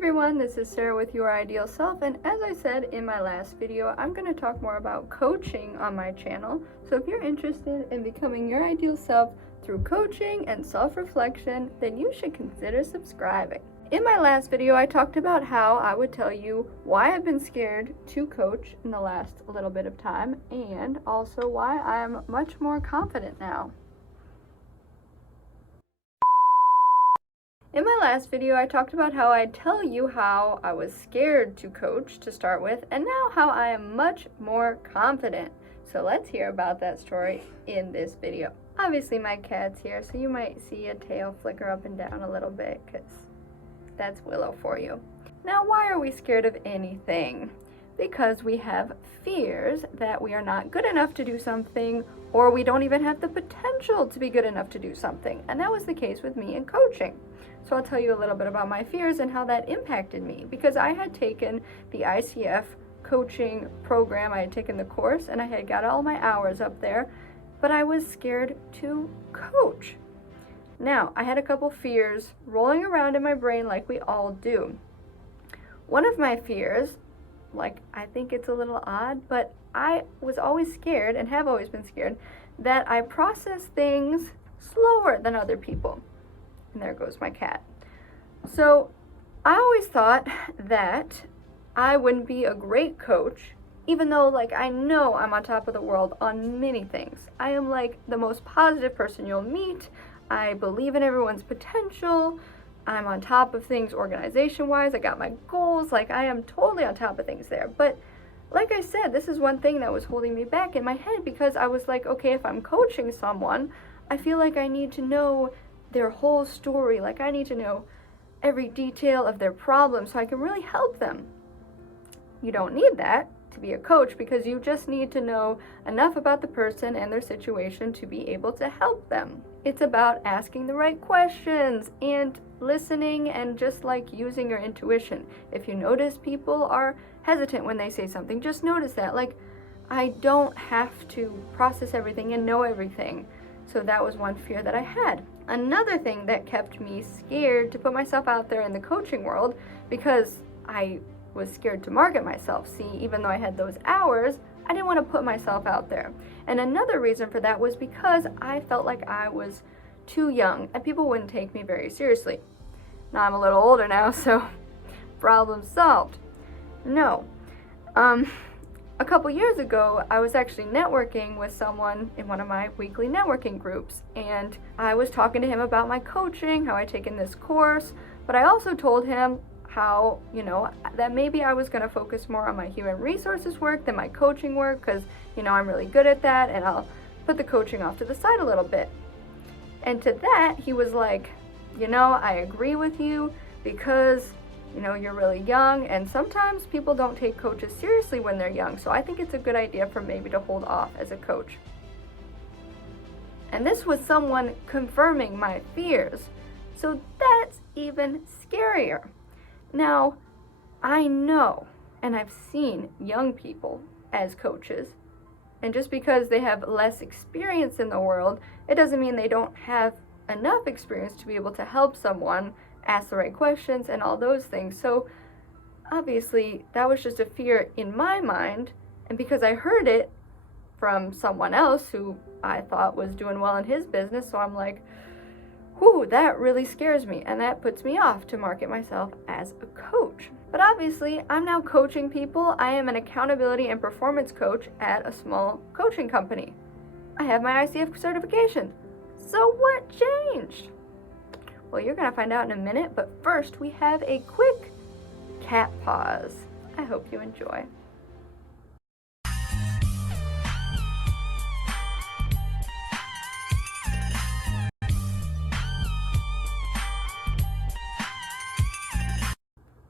everyone, this is Sarah with Your Ideal Self, and as I said in my last video, I'm going to talk more about coaching on my channel. So if you're interested in becoming your ideal self through coaching and self-reflection, then you should consider subscribing. In my last video, I talked about how I would tell you why I've been scared to coach in the last little bit of time, and also why I'm much more confident now. In my last video, I talked about how I'd tell you how I was scared to coach to start with, and now how I am much more confident. So let's hear about that story in this video. Obviously my cat's here, so you might see a tail flicker up and down a little bit, because that's Willow for you. Now, why are we scared of anything? Because we have fears that we are not good enough to do something, or we don't even have the potential to be good enough to do something. And that was the case with me in coaching. So I'll tell you a little bit about my fears and how that impacted me, because I had taken the ICF coaching program, I had taken the course, and I had got all my hours up there, but I was scared to coach. Now, I had a couple fears rolling around in my brain like we all do. One of my fears, I think it's a little odd, but I was always scared, and have always been scared, that I process things slower than other people. And there goes my cat. So I always thought that I wouldn't be a great coach, even though I know I'm on top of the world on many things. I am the most positive person you'll meet. I believe in everyone's potential. I'm on top of things organization-wise. I got my goals. I am totally on top of things there. But like I said, this is one thing that was holding me back in my head, because I was okay, if I'm coaching someone, I feel like I need to know their whole story. I need to know every detail of their problem so I can really help them. You don't need that to be a coach, because you just need to know enough about the person and their situation to be able to help them. It's about asking the right questions and listening and just using your intuition. If you notice people are hesitant when they say something, just notice that. I don't have to process everything and know everything. So that was one fear that I had. Another thing that kept me scared to put myself out there in the coaching world, because I was scared to market myself. See, even though I had those hours, I didn't want to put myself out there. And another reason for that was because I felt like I was too young and people wouldn't take me very seriously. Now I'm a little older now, so problem solved. No. A couple years ago, I was actually networking with someone in one of my weekly networking groups, and I was talking to him about my coaching, how I'd taken this course, but I also told him how, that maybe I was going to focus more on my human resources work than my coaching work, because, I'm really good at that, and I'll put the coaching off to the side a little bit. And to that, he was like, I agree with you, because you're really young, and sometimes people don't take coaches seriously when they're young, so I think it's a good idea for maybe to hold off as a coach. And this was someone confirming my fears, so that's even scarier. Now, I know, and I've seen young people as coaches, and just because they have less experience in the world, it doesn't mean they don't have enough experience to be able to help someone ask the right questions and all those things. So obviously that was just a fear in my mind, and because I heard it from someone else who I thought was doing well in his business, so I'm like, whew, that really scares me, and that puts me off to market myself as a coach. But obviously I'm now coaching people. I am an accountability and performance coach at a small coaching company. I have my ICF certification. So what changed? Well, you're going to find out in a minute, but first we have a quick cat pause. I hope you enjoy.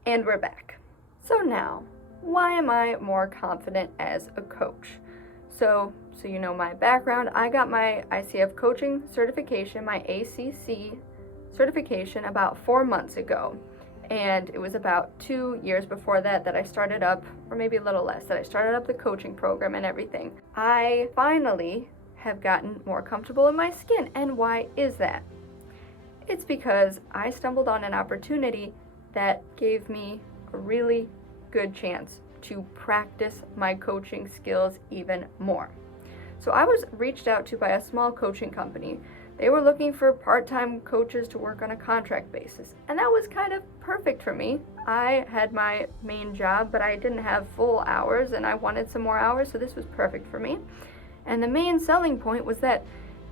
And we're back. So now, why am I more confident as a coach? So you know my background. I got my ICF coaching certification, my ACC certification, about 4 months ago, and it was about 2 years before that I started up, or maybe a little less, that I started up the coaching program and everything. I finally have gotten more comfortable in my skin. And why is that? It's because I stumbled on an opportunity that gave me a really good chance to practice my coaching skills even more. So I was reached out to by a small coaching company. They were looking for part-time coaches to work on a contract basis, and that was kind of perfect for me. I had my main job, but I didn't have full hours, and I wanted some more hours, so this was perfect for me. And the main selling point was that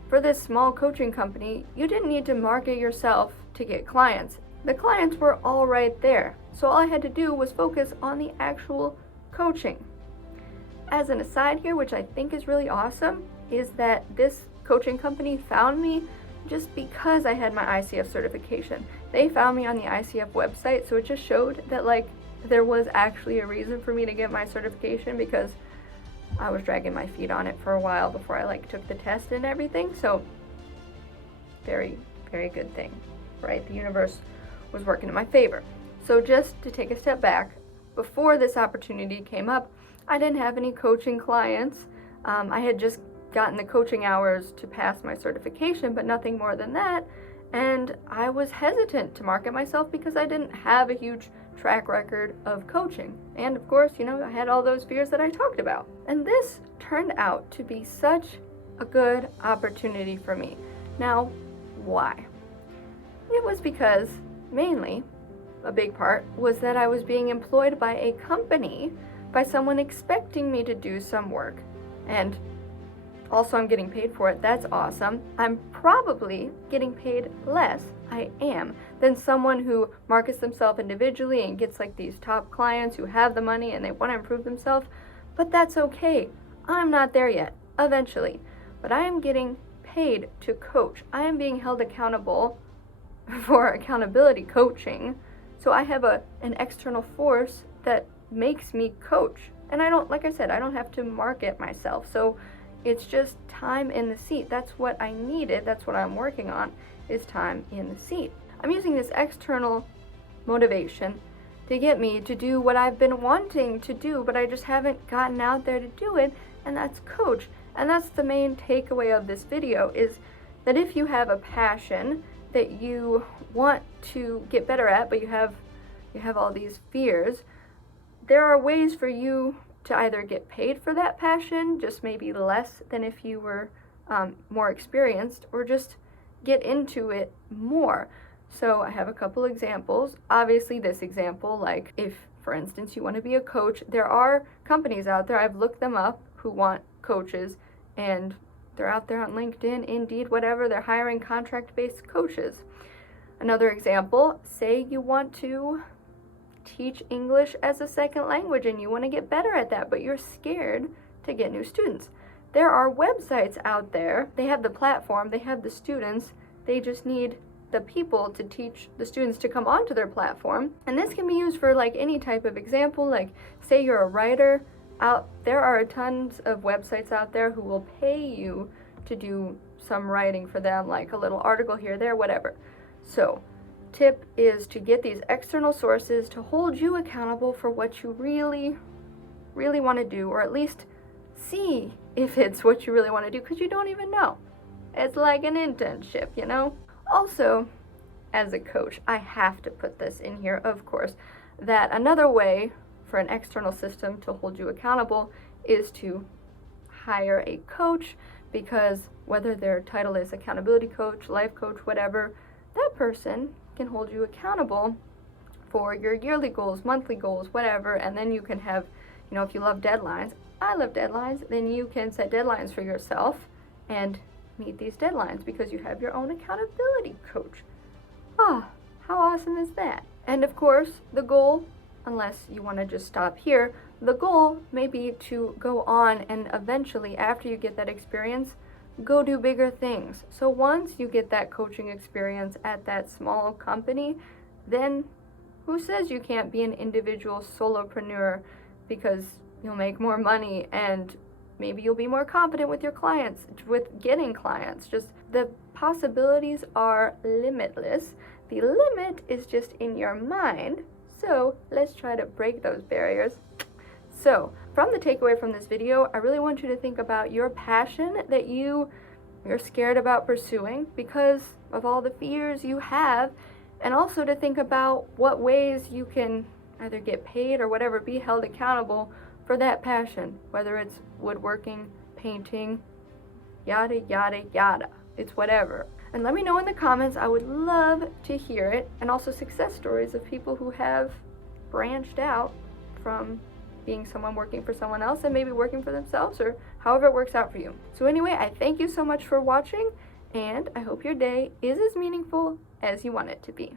for this small coaching company, you didn't need to market yourself to get clients. The clients were all right there, so all I had to do was focus on the actual coaching. As an aside here, which I think is really awesome, is that this coaching company found me just because I had my ICF certification. They found me on the ICF website, so it just showed that there was actually a reason for me to get my certification, because I was dragging my feet on it for a while before I took the test and everything. So very, very good thing, right? The universe was working in my favor. So just to take a step back, before this opportunity came up, I didn't have any coaching clients. I had just gotten the coaching hours to pass my certification, but nothing more than that. And I was hesitant to market myself because I didn't have a huge track record of coaching. And of course, I had all those fears that I talked about. And this turned out to be such a good opportunity for me. Now, why? It was because, mainly, a big part was that I was being employed by a company, by someone expecting me to do some work. And also I'm getting paid for it. That's awesome. I'm probably getting paid less, I am, than someone who markets themselves individually and gets these top clients who have the money and they want to improve themselves. But that's okay. I'm not there yet, eventually. But I am getting paid to coach. I am being held accountable for accountability coaching. So I have an external force that makes me coach. And I don't, like I said, I don't have to market myself. So it's just time in the seat. That's what I needed. That's what I'm working on, is time in the seat. I'm using this external motivation to get me to do what I've been wanting to do, but I just haven't gotten out there to do it, and that's coach. And that's the main takeaway of this video, is that if you have a passion that you want to get better at, but you have all these fears, there are ways for you to either get paid for that passion, just maybe less than if you were more experienced, or just get into it more. So I have a couple examples. Obviously this example, if for instance you want to be a coach, there are companies out there, I've looked them up, who want coaches, and they're out there on LinkedIn, Indeed, whatever, they're hiring contract-based coaches. Another example, say you want to teach English as a second language and you want to get better at that, but you're scared to get new students. There are websites out there, they have the platform, they have the students, they just need the people to teach the students to come onto their platform. And this can be used for any type of example, say you're a writer. There are tons of websites out there who will pay you to do some writing for them, a little article here, there, whatever. So tip is to get these external sources to hold you accountable for what you really, really want to do, or at least see if it's what you really want to do, because you don't even know. It's like an internship, Also, as a coach, I have to put this in here, of course, that another way for an external system to hold you accountable is to hire a coach, because whether their title is accountability coach, life coach, whatever, that person can hold you accountable for your yearly goals, monthly goals, whatever, and then you can have, if you love deadlines, I love deadlines, then you can set deadlines for yourself and meet these deadlines because you have your own accountability coach. How awesome is that? And of course, the goal, unless you want to just stop here, the goal may be to go on and eventually, after you get that experience, go do bigger things. So once you get that coaching experience at that small company, then who says you can't be an individual solopreneur, because you'll make more money and maybe you'll be more confident with your clients, with getting clients. Just the possibilities are limitless. The limit is just in your mind. So let's try to break those barriers. So from the takeaway from this video, I really want you to think about your passion that you're scared about pursuing because of all the fears you have, And also to think about what ways you can either get paid or whatever, be held accountable for that passion, whether it's woodworking, painting, yada, yada, yada. It's whatever. And let me know in the comments. I would love to hear it. And also success stories of people who have branched out from being someone working for someone else and maybe working for themselves, or however it works out for you. So anyway, I thank you so much for watching, and I hope your day is as meaningful as you want it to be.